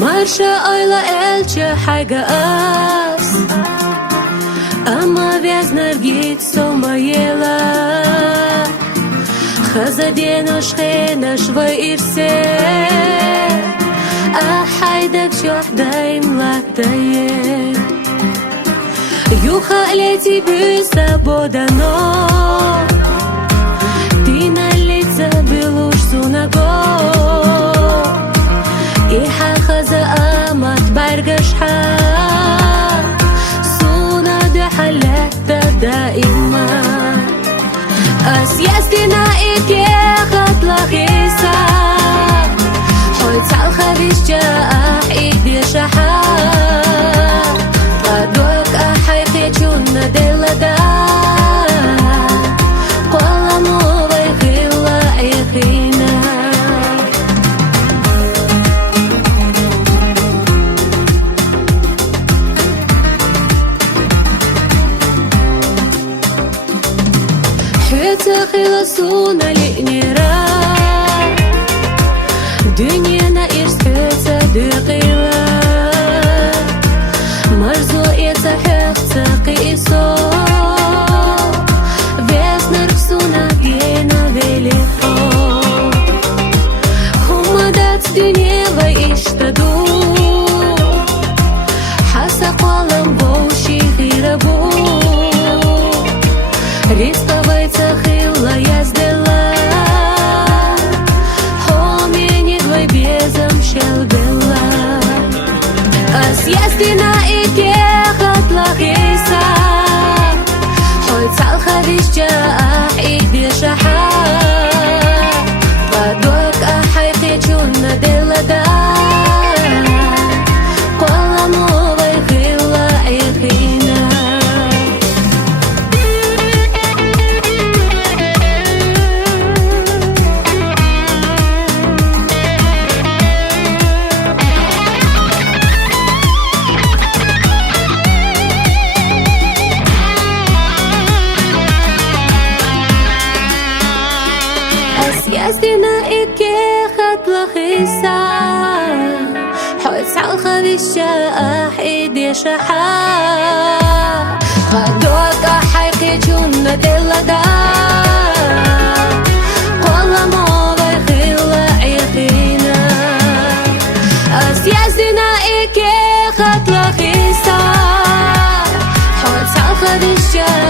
Marşa oyla elçe hayga as Ama vezner git somayela Хазадено шхена шва ирсе Ахайдак шохдаим латае Юха лети бюста бодано Ты на лица белуш сунаго إيحا خزا أمات برقشحا سونا دحلتا دائما أسياستنا إيكي خطلا خيسا حويت سالخبيش جاء إيدي شحا قدوك أحيقي جونا ديلا دا قوالا موباي خيلا إيخينا خلصونا لإنيرا دنيانا إرسكتا دقيلا مرزو يتحق قيسو весь нарксуна гена велихо هما دات دنيا إشتدو حسا قلم بوشي غيربو ريسковайца хила я сделала Хомени двой безом шелбела Асьястина и кехат лахиса Хой цалха вишча и бешаха Падок ахайхи чунна делада Кола новой хила и хина أسياستنا إيكي خطلا خيسا حويت سالخا بالشاح إيدي شحا خدوك أحيقي جونا ديلا دا قولا موباي خيلا إيخينا أسياستنا إيكي خطلا خيسا حويت سالخا بالشاح